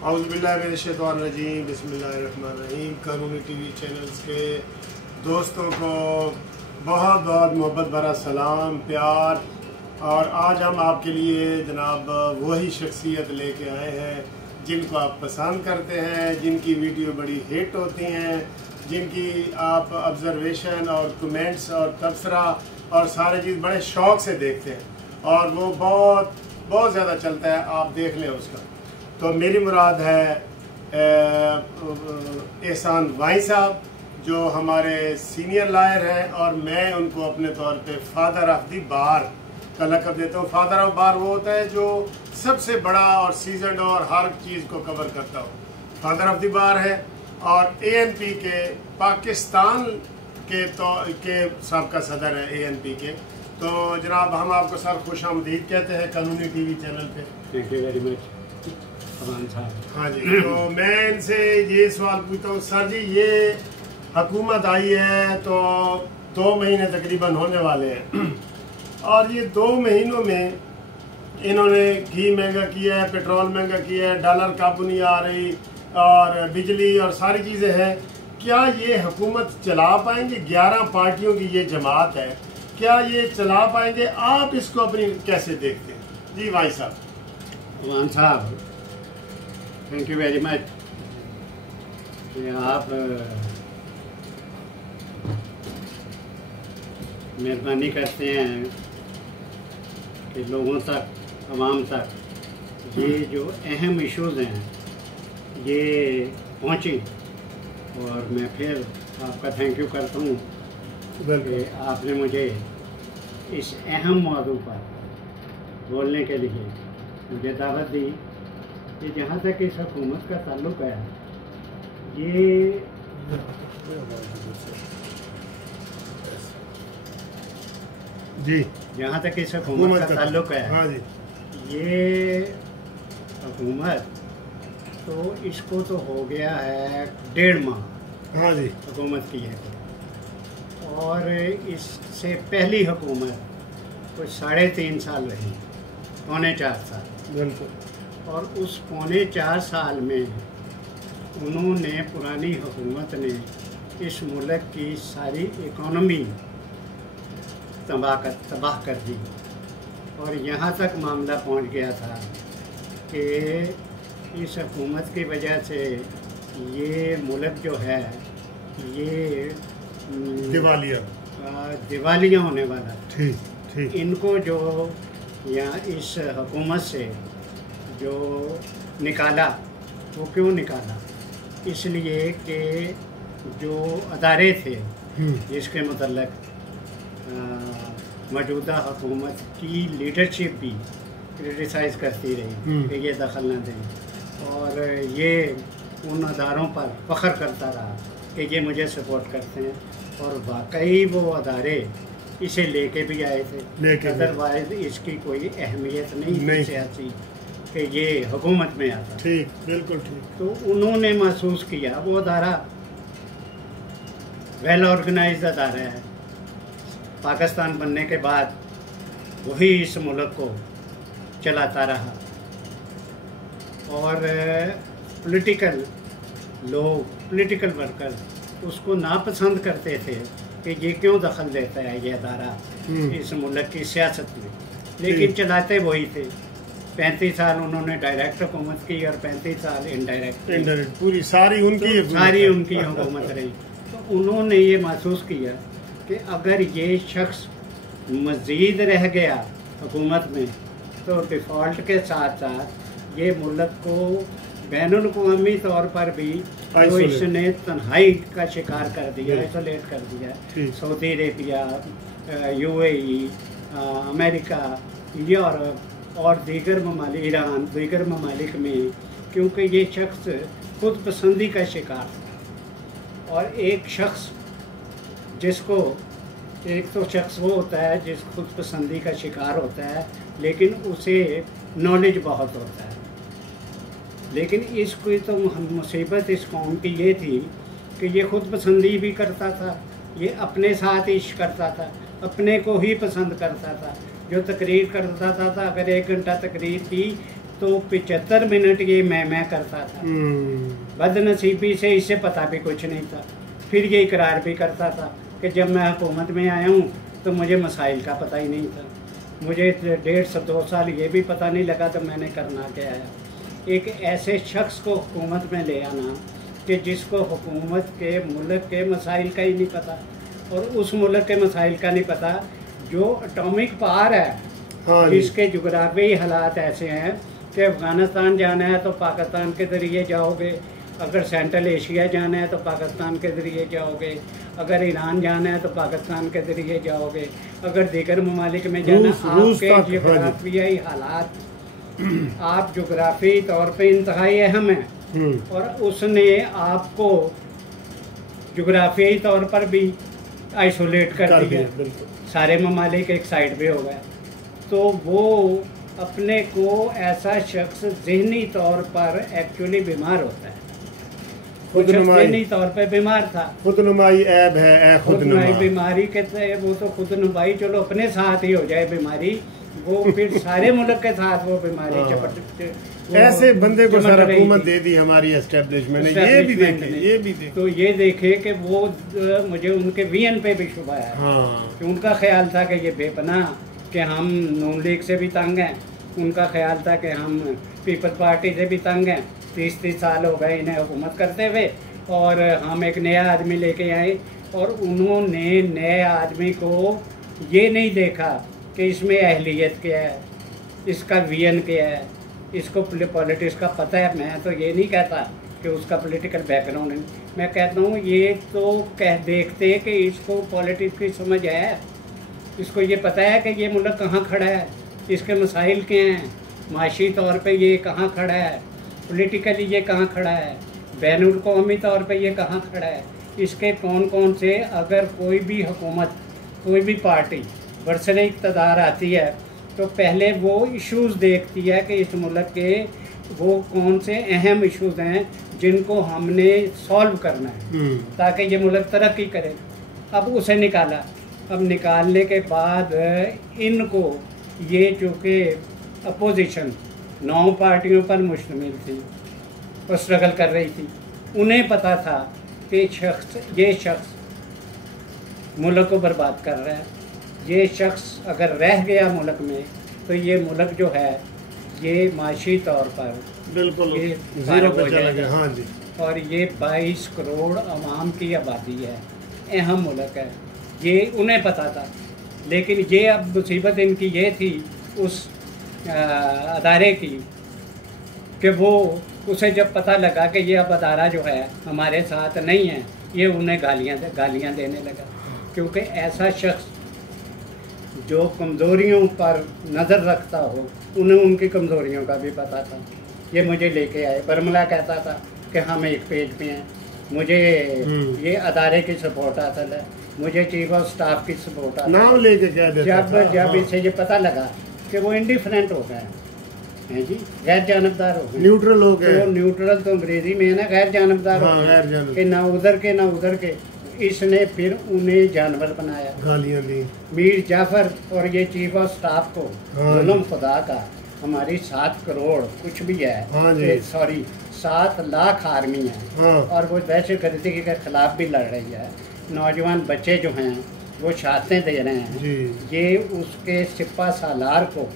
औज़ुबिल्लाहिमिनश्शैतानिर्रजीम बिस्मिल्लाहिर्रहमानिर्रहीम। कानूनी TV channels के दोस्तों को बहुत बहुत मोहब्बत भरा सलाम प्यार। और आज हम आपके लिए जनाब वही शख्सियत लेके आए हैं जिनको आप पसंद करते हैं, जिनकी वीडियो बड़ी हिट होती हैं, जिनकी आप ऑब्जर्वेशन और कमेंट्स और तबसरा और सारे चीज़ बड़े शौक़ से देखते हैं और वो बहुत बहुत ज़्यादा चलता है। आप देख लें उसका। तो मेरी मुराद है एहसान वाई साहब, जो हमारे सीनियर लॉयर हैं और मैं उनको अपने तौर पे फादर ऑफ द बार का लक़ब देता हूँ। फादर ऑफ बार वो होता है जो सबसे बड़ा और सीजनड और हर चीज़ को कवर करता हो। फादर ऑफ द बार है और ANP के पाकिस्तान के साबका सदर है ANP के। तो जनाब हम आपको सर खुश आमदीद कहते हैं कानूनी टीवी चैनल पे। थैंक यू वेरी मच साहब। हाँ जी, तो मैं इनसे ये सवाल पूछता हूँ सर जी, ये हुकूमत आई है तो 2 महीने तकरीबन होने वाले हैं और ये 2 महीनों में इन्होंने घी महंगा किया है, पेट्रोल महंगा किया है, डॉलर काबू नहीं आ रही और बिजली और सारी चीज़ें हैं। क्या ये हुकूमत चला पाएंगे? 11 पार्टियों की ये जमात है, क्या ये चला पाएंगे? आप इसको अपनी कैसे देखते हैं? जी भाई साहब साहब थैंक यू वेरी मच। आप मेहरबानी करते हैं कि लोगों तक, आवाम तक ये जो अहम इश्यूज़ हैं ये पहुँची। और मैं फिर आपका थैंक यू करता हूँ कि आपने मुझे इस अहम मौजू पर बोलने के लिए मुझे दावत दी। कि जहाँ तक इस हुकूमत का ताल्लुक़ है, ये जी जहाँ तक इस हुकूमत का ताल्लुक़ है, हाँ जी, ये हुकूमत तो इसको तो हो गया है 1.5 माह। हाँ जी, हुकूमत की है। और इससे पहली हुकूमत कुछ 3.5 साल रही, 3.25 साल। बिल्कुल। और उस 3.25 साल में उन्होंने, पुरानी हुकूमत ने इस मुल्क की सारी इकोनॉमी तबाह कर दी। और यहाँ तक मामला पहुँच गया था कि इस हुकूमत की वजह से ये मुल्क जो है ये दिवालिया होने वाला। ठीक। इनको जो यहाँ इस हुकूमत से जो निकाला, वो क्यों निकाला? इसलिए कि जो अदारे थे जिसके मतलब मौजूदा हुकूमत की लीडरशिप भी क्रिटिसाइज़ करती रही कि ये दखल न दें, और ये उन अदारों पर फ़ख्र करता रहा कि ये मुझे सपोर्ट करते हैं। और वाकई वो अदारे इसे लेके भी आए थे, अदरवाइज इसकी कोई अहमियत नहीं सियासी कि ये हुकूमत में आता। ठीक, बिल्कुल ठीक। तो उन्होंने महसूस किया वो अदारा वेल ऑर्गेनाइज्ड अदारा है। पाकिस्तान बनने के बाद वही इस मुल्क को चलाता रहा और पॉलिटिकल लोग, पॉलिटिकल वर्कर उसको नापसंद करते थे कि ये क्यों दखल देता है ये अदारा इस मुल्क की सियासत में। लेकिन चलाते वही थे। 35 साल उन्होंने डायरेक्ट हुकूमत की और 35 साल इनडायरेक्ट, पूरी सारी उनकी हुकूमत रही। तो उन्होंने ये महसूस किया कि अगर ये शख्स मज़ीद रह गया हुकूमत में तो डिफ़ॉल्ट के साथ साथ ये मुल्क को बैनुल-अक़वामी तौर पर भी तो इसने तन्हाई का शिकार कर दिया, आइसोलेट कर दिया। Saudi Arabia, UAE, America, Europe और दीगर ममालिक, ईरान, दीगर ममालिक में, क्योंकि ये शख्स खुद पसंदी का शिकार था। और एक शख्स जिसको, एक तो शख्स वो होता है जिस खुद पसंदी का शिकार होता है लेकिन उसे नॉलेज बहुत होता है। लेकिन इसकी तो मुसीबत इस कौम की ये थी कि ये खुद पसंदी भी करता था, ये अपने साथ इश्क करता था, अपने को ही पसंद करता था। जो तकरीर करता था अगर 1 घंटा तकरीर की तो 75 मिनट ये मैं करता था। बदनसीबी से इसे पता भी कुछ नहीं था। फिर ये इकरार भी करता था कि जब मैं हुकूमत में आया हूँ तो मुझे मसाइल का पता ही नहीं था, मुझे 1.5 से 2 साल ये भी पता नहीं लगा तो मैंने करना क्या है। एक ऐसे शख्स को हुकूमत में ले आना कि जिसको हुकूमत के मुल्क के मसाइल का ही नहीं पता, और उस मुल्क के मसाइल का नहीं पता जो एटॉमिक पावर है, जिसके जोग्राफी हालात ऐसे हैं कि अफ़गानिस्तान जाना है तो पाकिस्तान के ज़रिए जाओगे, अगर सेंट्रल एशिया जाना है तो पाकिस्तान के ज़रिए जाओगे, अगर ईरान जाना है तो पाकिस्तान के ज़रिए जाओगे, अगर दीगर ममालिक में जाना, आपके जोग्राफियाई हालात आप जोग्राफी तौर पे इंतहाई अहम है, और उसने आपको जोग्राफियाई तौर पर भी आइसोलेट कर दिया। सारे ममालिक एक साइड पे हो गए। तो वो अपने को ऐसा शख्स ज़हनी तौर पर एक्चुअली बीमार होता है, ज़हनी तौर पे बीमार था। खुदनुमाई ऐब है, खुदनुमाई बीमारी कहते हैं वो, तो खुदनुमाई चलो अपने साथ ही हो जाए बीमारी, वो फिर सारे मुल्क के साथ वो बीमारी चपट ऐसे बंदे को सर हुकूमत दे दी हमारी एस्टेब्लिशमेंट ने। ये भी देखे तो ये देखे कि वो मुझे उनके वीएन पे भी शुबा है। कि उनका ख्याल था कि ये बेपनाह, कि हम नून लीग से भी तंग हैं, उनका ख्याल था कि हम पीपल्स पार्टी से भी तंग हैं, 30 साल हो गए इन्हें हुकूमत करते हुए, और हम एक नया आदमी लेके आए, और उन्होंने नए आदमी को ये नहीं देखा कि इसमें अहलियत क्या है, इसका वीएन क्या है, इसको पॉलिटिक्स का पता है। मैं तो ये नहीं कहता कि उसका पॉलिटिकल बैकग्राउंड है, मैं कहता हूँ ये तो देखते कि इसको पॉलिटिक्स की समझ है, इसको ये पता है कि ये मुल्क कहाँ खड़ा है, इसके मसाइल क्या हैं, माशी तौर पे ये कहाँ खड़ा है, पॉलिटिकली ये कहाँ खड़ा है, बैनुल कौमी तौर पे ये कहाँ खड़ा है, इसके कौन कौन से, अगर कोई भी हुकूमत, कोई भी पार्टी बरसरे इक़्तिदार आती है तो पहले वो इश्यूज़ देखती है कि इस मुल्क के वो कौन से अहम इश्यूज़ हैं जिनको हमने सॉल्व करना है ताकि ये मुल्क तरक्की करे। अब उसे निकाला, अब निकालने के बाद इनको ये चूँकि अपोजिशन 9 पार्टियों पर मुश्तमिल थी और स्ट्रगल कर रही थी, उन्हें पता था कि ये शख्स मुल्क को बर्बाद कर रहा है, ये शख्स अगर रह गया मुल्क में तो ये मुल्क जो है ये माशी तौर पर बिल्कुल ज़ीरो पे चला गया। हाँ जी, और ये 22 करोड़ आवाम की आबादी है, अहम मुल्क है, ये उन्हें पता था। लेकिन ये अब मुसीबत इनकी ये थी उस अदारे की कि वो उसे जब पता लगा कि ये अब अदारा जो है हमारे साथ नहीं है, ये उन्हें गालियाँ देने लगा, क्योंकि ऐसा शख्स जो कमज़ोरियों पर नज़र रखता हो, उन्हें उनकी कमज़ोरियों का भी पता था। ये मुझे लेके आए, बरमला कहता था कि हम एक पेज पे हैं, मुझे ये अदारे की सपोर्ट हासिल है, मुझे चीफ ऑफ स्टाफ की सपोर्ट हासिल है, नाम लेके कह देता था। जब इसे ये पता लगा कि वो इंडिफरेंट हो गए हैं जी, गैर जानबदार हो गए, न्यूट्रल हो गए। तो न्यूट्रल तो अंग्रेजी में है ना, गैर जानबदार हो गए कि ना उधर के ना उधर के। इसने फिर उन्हें जानवर बनाया, गालियाँ दी। मीर जाफर और ये चीफ ऑफ स्टाफ को जुल्म खुदा का, हमारी 7 करोड़ कुछ भी है, सॉरी 7 लाख आर्मी है, और वो दहशतगर्दी के खिलाफ भी लड़ रही है। नौजवान बच्चे जो हैं वो शहादतें दे रहे हैं, ये उसके सिपा सालार को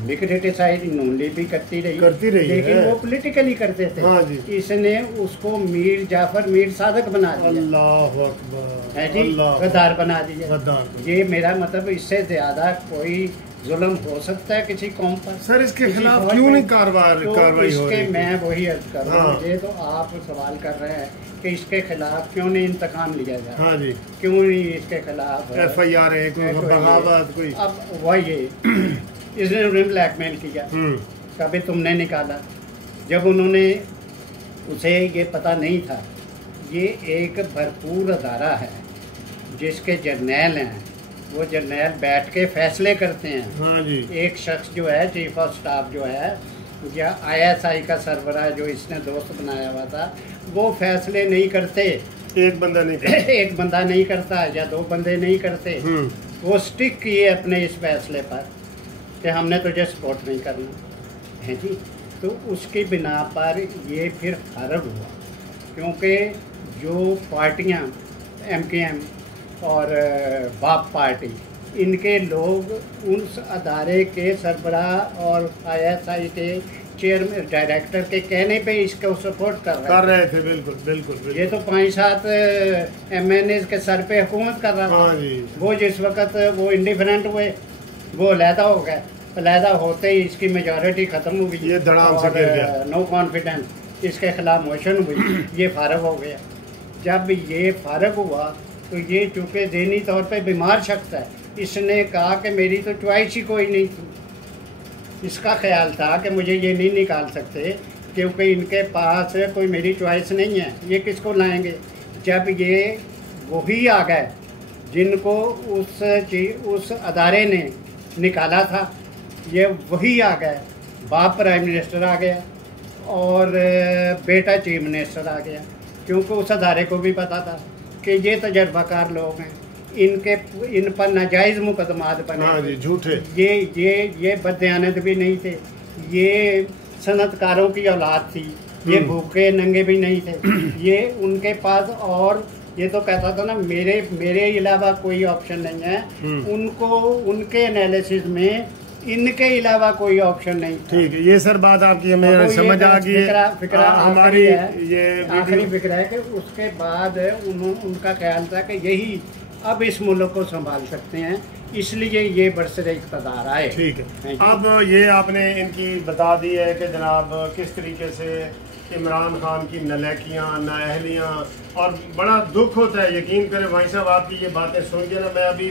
भी क्रिटिसाइज नूनली भी करती रही लेकिन वो पॉलिटिकली करते थे। इसने उसको मीर जाफर मीर सादक बना दिया, अल्लाह अकबर है जी, गद्दार बना दिया। ये मेरा मतलब इससे ज्यादा कोई जुल्म हो सकता है किसी कौम पर? सर इसके खिलाफ क्यों नहीं कार्रवाई हो रही? मैं वही अर्ज कर रहा हूँ, ये तो आप सवाल कर रहे हैं कि इसके खिलाफ क्यों नहीं इंतकाम लिया जाए। हाँ जी, क्यों नहीं इसके खिलाफ FIR है, कोई बगावत, कोई। अब वही इसने उन्हें ब्लैकमेल किया, कभी तुमने निकाला। जब उन्होंने उसे ये पता नहीं था, ये एक भरपूर अदारा है जिसके जर्नैल हैं, वो जर्नैल बैठ के फैसले करते हैं। हाँ जी, एक शख्स जो है चीफ ऑफ स्टाफ जो है या ISI का सरबराह जो इसने दोस्त बनाया हुआ था, वो फैसले नहीं करते, एक बंदा नहीं करता एक बंदा नहीं करता या 2 बंदे नहीं करते, वो स्टिक किए अपने इस फैसले पर कि हमने तुझे सपोर्ट नहीं करना है जी। तो उसकी बिना पर ये फिर फारग हुआ, क्योंकि जो पार्टियां MKM और बाप पार्टी, इनके लोग उस अदारे के सरबराह और ISI के चेयरमैन डायरेक्टर के कहने पे इसको सपोर्ट कर रहे थे। बिल्कुल बिल्कुल, बिल्कुल। ये तो 5-7 MNAs के सर पे हुकूमत कर रहा था। जी। वो जिस वक्त वो इंडिफरेंट हुए, वो अलहदा हो गए। अलहदा होते ही इसकी मेजॉरिटी ख़त्म हुई, ये धड़ाम से गिर गया। नो कॉन्फिडेंस, इसके खिलाफ मोशन हुई, ये फारग हो गया। जब ये फारग हुआ तो ये चूँकि ज़हनी तौर पे बीमार शख्स है, इसने कहा कि मेरी तो चॉइस ही कोई नहीं थी। इसका ख्याल था कि मुझे ये नहीं निकाल सकते क्योंकि इनके पास कोई मेरी चॉइस नहीं है, ये किसको लाएंगे। जब ये वही आ गए जिनको उस अदारे ने निकाला था, ये वही आ गए। बाप प्राइम मिनिस्टर आ गया और बेटा चीफ मिनिस्टर आ गया, क्योंकि उस अदारे को भी पता था कि ये तजर्बाकार लोग हैं, इन पर नाजायज़ मुकदमात बने, झूठे। ये बदयानत भी नहीं थे, ये सनतकारों की औलाद थी, ये भूखे नंगे भी नहीं थे। ये उनके पास, और ये तो कहता था ना मेरे अलावा कोई ऑप्शन नहीं है। उनको उनके एनालिसिस में इनके अलावा कोई ऑप्शन नहीं। ठीक है, ये सर बात आपकी हमें समझ आ गई। फिक्रा हमारी ये आखिरी फिक्र है कि उसके बाद उनका ख्याल था कि यही अब इस मुल्क को संभाल सकते हैं, इसलिए ये बरसरे इक़्तिदार आए। ठीक है, अब ये आपने इनकी बता दी है कि जनाब किस तरीके से इमरान खान की नलैकियाँ, नाअहलियाँ, और बड़ा दुख होता है, यकीन करें भाई साहब, आपकी ये बातें सुन के ना मैं अभी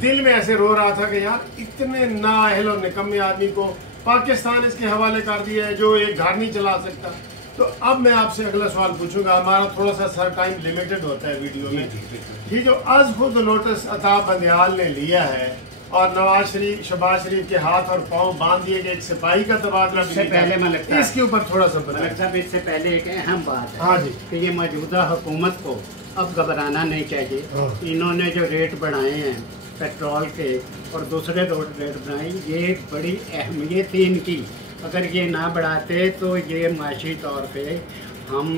दिल में ऐसे रो रहा था कि यार इतने नाअहल और निकम्मे आदमी को पाकिस्तान इसके हवाले कर दिया है जो एक घर नहीं चला सकता। तो अब मैं आपसे अगला सवाल पूछूंगा, हमारा थोड़ा सा सर टाइम लिमिटेड होता है वीडियो में। ये जो आज खुद नोटिस अताब बंदियाल ने लिया है और शहबाज शरीफ के हाथ और पांव बांध दिए गए, एक सिपाही का तबादला, इससे पहले मैं लगता है इसके ऊपर थोड़ा सा बताएं साहब। इससे पहले एक अहम बात है, हाँ जी, कि ये मौजूदा हुकूमत को अब घबराना नहीं चाहिए। इन्होंने जो रेट बढ़ाए हैं पेट्रोल के और दूसरे रेट बढ़ाए, ये बड़ी अहमियत थी इनकी। अगर ये ना बढ़ाते तो ये माशी तौर पे हम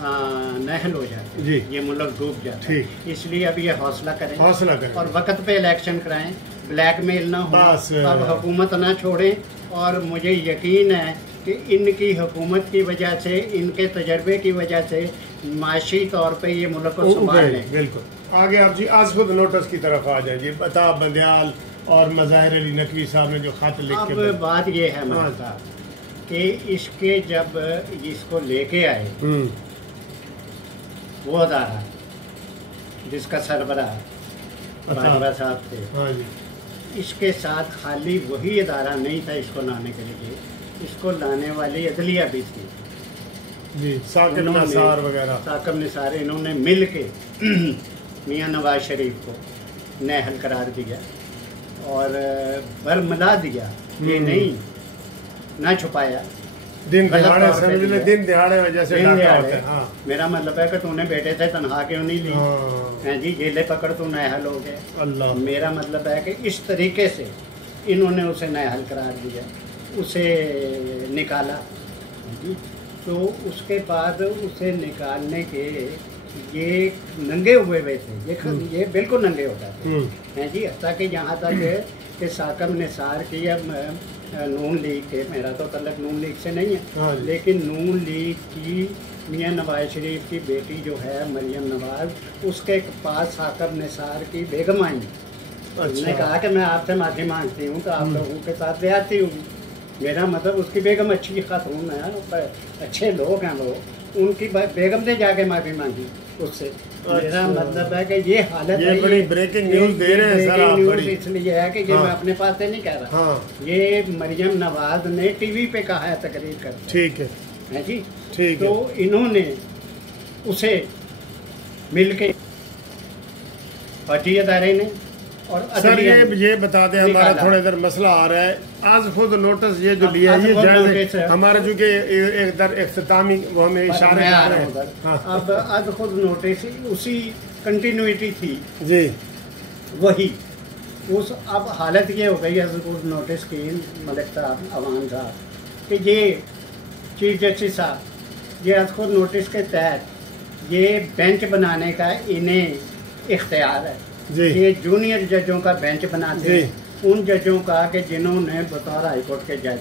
नहल हो जाते, ये मुल्क डूब जाता। इसलिए अब ये हौसला करें और वक्त पे इलेक्शन कराएं, ब्लैकमेल ना हो, अब हुकूमत ना छोड़ें। और मुझे यकीन है कि इनकी हुकूमत की वजह से, इनके तजर्बे की वजह से माशी तौर पे ये मुल्क को संभाल लें। बिल्कुल। आगे आप जी आज खुद नोटिस की तरफ आ जाए जी, अताब बंदियाल और मज़ाहिर अली नकवी साहब ने जो खत लिख के। अब बात ये है मेरे साहब कि इसके जब इसको लेके आए वो अदारा जिसका सरबराह बाजवा साहब थे, इसके साथ खाली वही अदारा नहीं था इसको लाने के लिए, इसको लाने वाली अदलिया भी थी जी, साकिब निसार वगैरह, साकिब निसार, इन्होंने मिल के मियाँ नवाज शरीफ को नाअहल करार दिया और बरमला दिया, ये नहीं ना छुपाया। दिन दिहाड़े वजह से मेरा मतलब है कि तूने बेटे से तनख्वाह क्यों नहीं ली है जी, जेले पकड़ तू नाअहल हो गया। अल्लाह, मेरा मतलब है कि इस तरीके से इन्होंने उसे नाअहल करार दिया, उसे निकाला जी। तो उसके बाद उसे निकालने के ये नंगे हुए थे, ये बिल्कुल नंगे हो जाते हैं जी। हत्ता कि यहाँ तक कि साकिब निसार की, अब नून लीग के, मेरा तो तल्लक नून लीग से नहीं है, लेकिन नून लीग की मियाँ नवाज शरीफ की बेटी जो है मरियम नवाज, उसके पास साकिब निसार की बेगम आई। उसने कहा कि मैं आपसे माफ़ी मांगती हूँ तो आप लोगों के साथ ज्यादती हुई। मेरा मतलब उसकी बेगम अच्छी खातून है, अच्छे लोग हैं वो, उनकी बेगम ने जाके माफ़ी मांगी उससे। मेरा मतलब है कि ये हालत ये बड़ी ब्रेकिंग न्यूज़ दे रहे हैं सर आप, बड़ी इसलिए है कि ये मैं अपने पास से नहीं कह रहा, ये मरियम नवाज ने टीवी पे कहा है तकरीर कर। ठीक है जी, ठीक। तो इन्होंने उसे मिलके पार्टी अदारे ने और सर ये बता दें, हमारा थोड़ा इधर मसला आ रहा है। आज खुद नोटिस ये जो लिया है, ये हमारा चूँकि इधर इख्तितामी वो हमें इशारे आ रहे हैं। अब आज खुद नोटिस उसी कंटिन्यूटी थी जी, वही उस अब हालत ये हो गई है उस नोटिस की, मलिक साहब, अवान साहब, कि ये चीफ जस्टिस साहब ये अजकुर नोटिस के तहत ये बेंच बनाने का इन्हें इख्तियार है। ये जूनियर जजों का बेंच बनाते हैं, उन जजों का कि जिन्होंने बतौर हाईकोर्ट के जज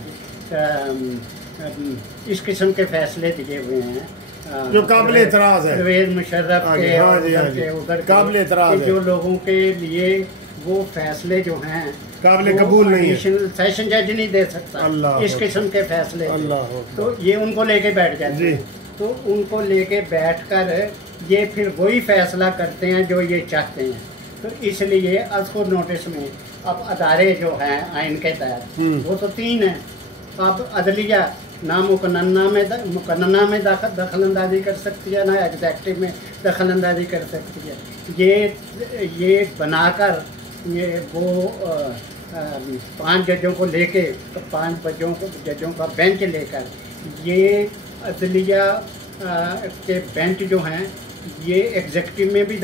इस किस्म के फैसले दिए हुए हैं जो काबिल एतराज़ है, परवेज मुशर्रफ के उधर जो लोगों के लिए वो फैसले जो हैं काबिल कबूल नहीं है, सेशन जज नहीं दे सकता इस किस्म के फैसले। तो ये उनको लेके बैठ जाते हैं, तो उनको लेके बैठकर ये फिर वही फैसला करते हैं जो ये चाहते हैं। तो इसलिए अज़कुर नोटिस में अब अदारे जो हैं आइन के तहत वो तो 3 हैं। अब अदलिया ना मुकन्ना में दखल अंदाजी कर सकती है, ना एग्जैक्टिव में दखल अंदाजी कर सकती है। ये बनाकर ये वो 5 जजों को लेके 5 जजों का बेंच लेकर ये अदलिया के बेंच जो हैं ये एग्जेक्टिव में भी